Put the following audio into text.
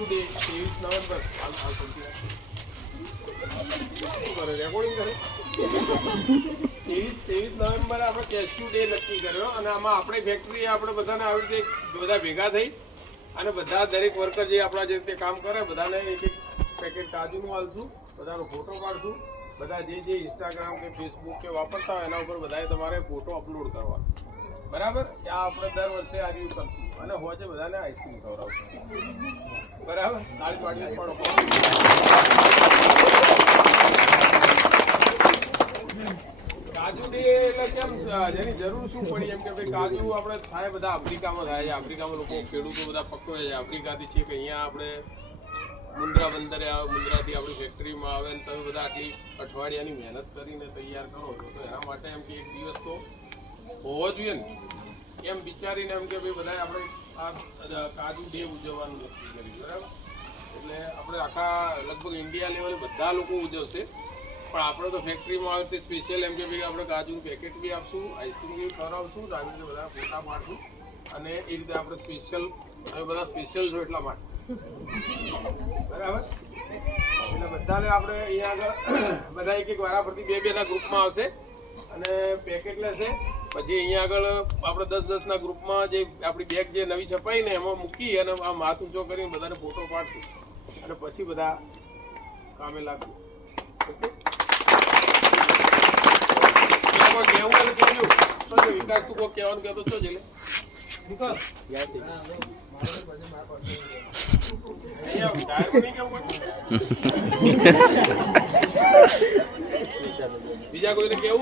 Cashew day 23 November recording કરે 23 નવેમ્બરે આપણે કેશ્યુ ડે નક્કી કર્યો અને આમાં આપણી ફેક્ટરી આપણે બધાને આવી રીતે બધા ભેગા થઈ અને બધા દરેક વર્કર જે આપણા જે રીતે કામ કરે બધાને એક એક પેકેટ કાજુનું આલશું, બધાનો ફોટો પાડશું. બધા જે ઇન્સ્ટાગ્રામ કે ફેસબુક કે વાપરતા હોય એના ઉપર બધાએ તમારે ફોટો અપલોડ કરવાનો, બરાબર? આ આપણે દર વર્ષે આ રીત કરશું અને હોજે બધાને આઈસ્ક્રીમ ખવડાવશું, બરાબર? તાળી પાડીને પડો. કાજુ ડે એટલે કેમ જેની જરૂર શું પડી એમ કે ભાઈ કાજુ આપણે થાય બધા આફ્રિકામાં થાય છે. આફ્રિકામાં લોકો ખેડૂતો બધા પકવે છે આફ્રિકાથી છે કે અહીંયા આપણે મુન્દ્રા બંદરે આવે, મુન્દ્રાથી આપણી ફેક્ટરીમાં આવે ને તમે બધા આટલી અઠવાડિયાની મહેનત કરીને તૈયાર કરો છો તો એના માટે એમ કે એક દિવસ તો હોવો જોઈએ ને એમ વિચારીને એમ કે ભાઈ બધા આપણે આ કાજુ ડે ઉજવવાનું નક્કી કર્યું, બરાબર? એટલે આપણે આખા લગભગ ઇન્ડિયા લેવલે બધા લોકો ઉજવશે પણ આપણે તો ફેક્ટરીમાં આવે તે સ્પેશિયલ એમ કે ભાઈ આપણે કાજુનું પેકેટ બી આપશું, આઈસ્ક્રીમ બી ખવડાવશું, આવી રીતે બધા ફોટા પાડશું અને એ રીતે આપણે સ્પેશિયલ અમે બધા સ્પેશિયલ છો એટલા માટે, બરાબર? એટલે બધાને આપણે અહીંયા આગળ બધા એક વારા પરથી બે ના ગ્રુપમાં આવશે અને પેકેટ લેશે. પછી અહીંયા આગળ આપણે 10 ના ગ્રુપમાં જે આપણી બેગ જે નવી છપાઈ ને એમાં મૂકી અને આ માથ ઊંચો કરીને બધાને ફોટો પાડશું અને પછી બધા કામે લાગશું. ઓકે, કેવું હોય કહેજો. વિકાસ તું કોઈ કહેવાનું કહેતો છો એટલે વિકાસ બીજા કોઈને કેવું